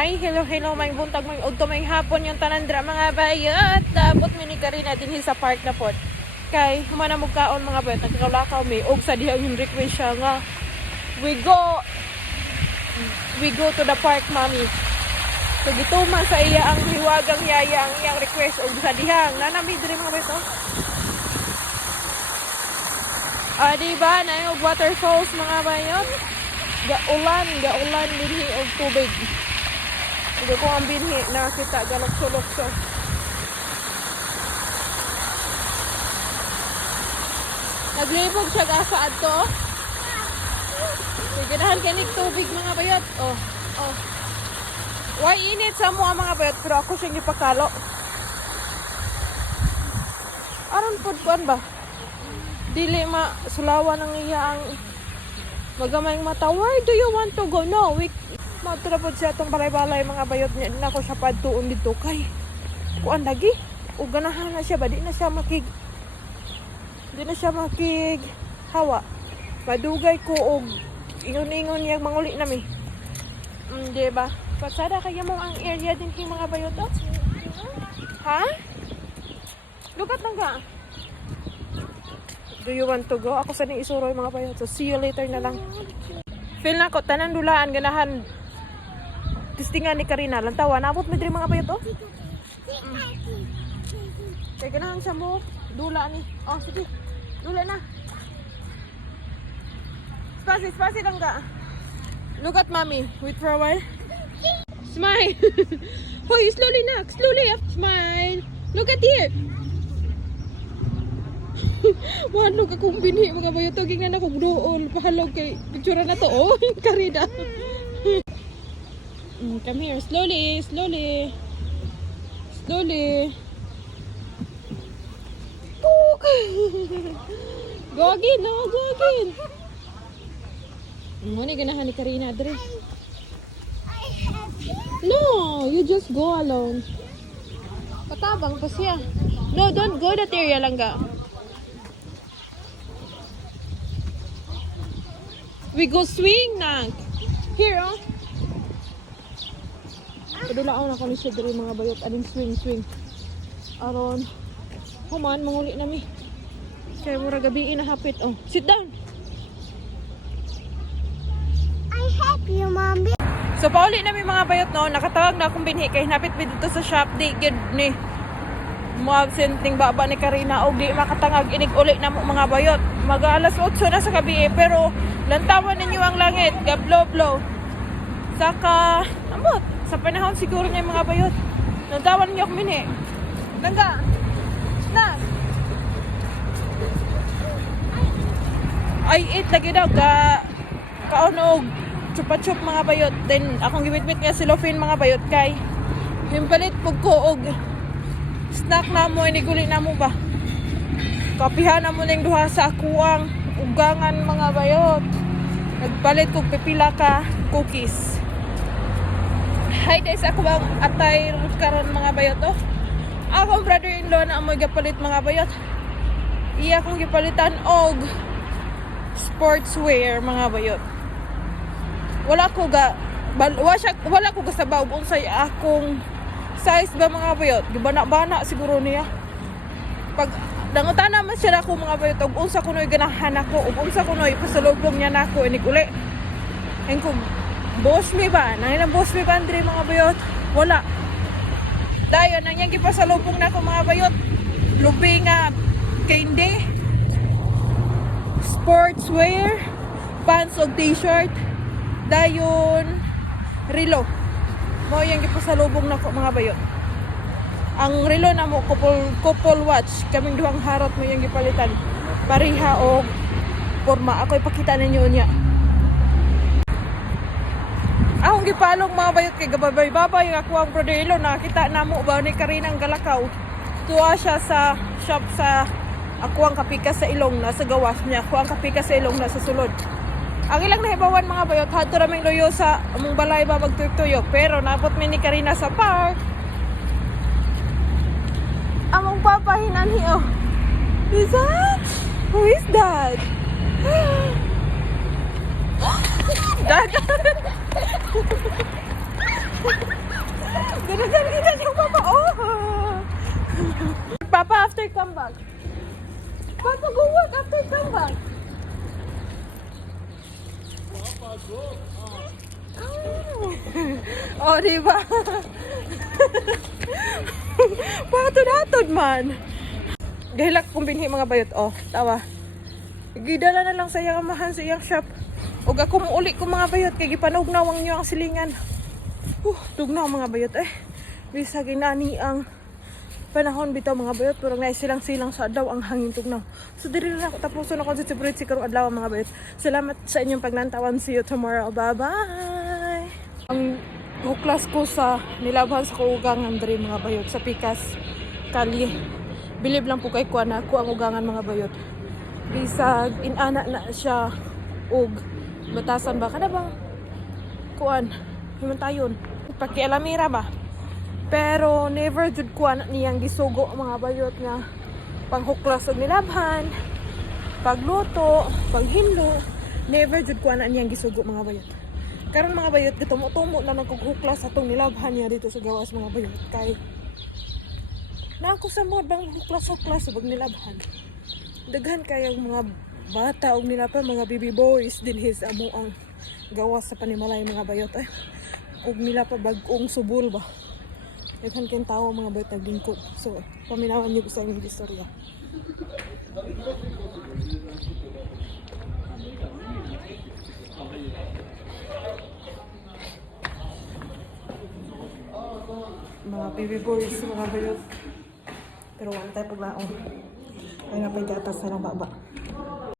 Hi, hello, may buntag, may udto, may hapon yung tanandra mga bayot. Dapat minikari natin sa park na pot. Kay, humana mugkaon mga bayot, nagkakalakaw may og sa dihang yung request siya nga. We go to the park, mami. So, gituman sa iya ang hiwagang yaya ang iyang request og sa dihang. Nanami diri mga bayot, oh. Diba, na yung waterfalls mga bayot. Gaulan binhi og tubig. Ito ko ang binhi nakita galokso-lokso. Naglibog siya gasa adto. Ganahan kanig tubig mga bayot. Oh. Why init sa mo mga bayot pero ako siyang gipakalo. Aron pud kuan ba? Dili sulawan ang iya ang magamay mata. Where do you want to go? No, matrapod siya itong balay-balay mga bayot niya. Di na ako siya padtuon dito kay kuan lagi. O ganahan na siya ba? Di na siya makig hawa. Madugay ko og ingon-ingon niyang manguli nami. Diba? Pasada kaya mo ang area din yung mga bayot to? Ha? Lugat lang ka. Do you want to go? Ako sa ning isuroy mga bayot. So see you later na lang. Feel na ko tanan dulaan ganahan. Tistingan ni Karina lantawa nabot mi diri mga bayot oh. Kay ganahan siya mo dula ni. Oh sige. Dula na. Spasi lang ka. Look at mommy. Wait for a while. Smile. Hoy, slowly na. Slowly. Smile. Look at here. Wano ka kung binhi mga bayot. Tuging na akong doon. Pahalog kay picture na to. Oh, Karina. Come here. Slowly. Go again. Muna ganahan ni Karina, Dre. No, you just go alone. Patabang pa siya. No, don't go that area lang ga. We go swing na. Here, oh. Padulaon ako ni siya diri mga bayot. Aling swing. Aron. Human, manguli nami. Kaya mura gabi inahapit, oh. Sit down. I help you, Mommy. So, pauli namin mga bayot, no. Nakatawag na akong binhi. Kaya hinapit mi dito sa shop. Di, good ni. Mo-absent ting baba ni Karina. O di makatangag. Inig uli na mo mga bayot. Mag-alas 8 na sa gabi eh. Pero, lantawan ninyo ang langit. Gablo-blow. Saka, amot. Sa panahon siguro niya mga bayot. Lantawan niyo ako binhi. Langga. Na. Ay, eat lagi daw. Kaunog. Chupa-chup mga bayot. Then, akong gimit-mit nga si Lofin mga bayot kay himpalit pug ko og snack na mo, iniguli na mo ba? Kapihan na mo ning duha sa akuang ugangan mga bayot. Nagpalit kog pipila ka cookies. Hi guys, ako bang attire karon mga bayot oh. Akong brother-in-law na amoy gapalit mga bayot. Iya akong gipalitan og sportswear mga bayot. Wala ko sabaw unsay akong size ba mga bayot. Gibana-bana siguro niya. Pag nangutan naman siya ako mga bayot og unsa kunoy ganahan ako og unsa kunoy pasalubong niya nako inig uli. En kung boss mi ba? Nangilang boss mi ba andre mga bayot? Wala. Dayon nang yang gipasalubong nako mga bayot. Lubi nga candy. Sportswear, pants o t-shirt. Dayon relo. Mo yang gipasalubong nako mga bayot. Ang relo na mo couple watch. Kaming duhang harot mo yang gipalitan. Pariha o porma. Ako ipakita ninyo niya. Akong gipalong mga bayot kay gababay-babay ako ang brodelo. Nakita na mo ba ni Karina ang galakaw. Tuwa siya sa shop sa ako ang kapikas sa ilong na sa gawas niya. Ako ang kapikas sa ilong na sa sulod. Ang ilang nahibawan mga bayot, hadto raming loyo sa among balay ba magtuyok. Pero napot mi ni Karina sa park. Among papahinan hiyo. Is that? Who is that? Dagat. Kita siya papa. Oh. Papa after come back. Papa go work after come back. Papa, go. Oh, di ba? Patod-atod man. Gahilak kong binhi mga bayot. Oh, tawa. Gidala na lang sa iyang amahan sa iyang shop. O ako mo uli ko mga bayot. Kaya gipanugnaw ang niyo ang silingan. Tugnaw mga bayot eh. Bisa ginani ang panahon bitaw mga bayot. Pero naisilang-silang sa daw ang hangin tugnaw. So diri na ako tapuso na ko sa separate si karong adlaw mga bayot. Salamat sa inyong pagnantawan. See you tomorrow. Bye-bye. Ang huklas ko sa nilabhan sa kaugangan diri mga bayot sa Pikas Kalye. Bilib lang po kay kuan ako ang ugangan mga bayot. Bisag inana na siya og batasan ba kada ba? Kuan, himantayon. Pakialamira ba? Pero never jud kuan niyang gisugo mga bayot nga panghuklas og nilabhan, pagluto, paghinlo, never jud kuan niyang gisugo mga bayot. Karon mga bayot gitumo-tumo na nagkughuklas atong nilabhan niya dito sa gawas mga bayot kay na ako sa mga bang huklas-huklas ug nilabhan. Daghan kayang mga bata og nilabhan mga baby boys din his amo ang gawas sa panimalay mga bayot ug nila pa bag-ong subol ba. Daghan kayong tao mga bayot naglingkod. So paminawan niyo sa inyong istorya. Mga baby boys, mga bayot. Pero wala tayo paglaong. Ay nga pa gatas na lang baba.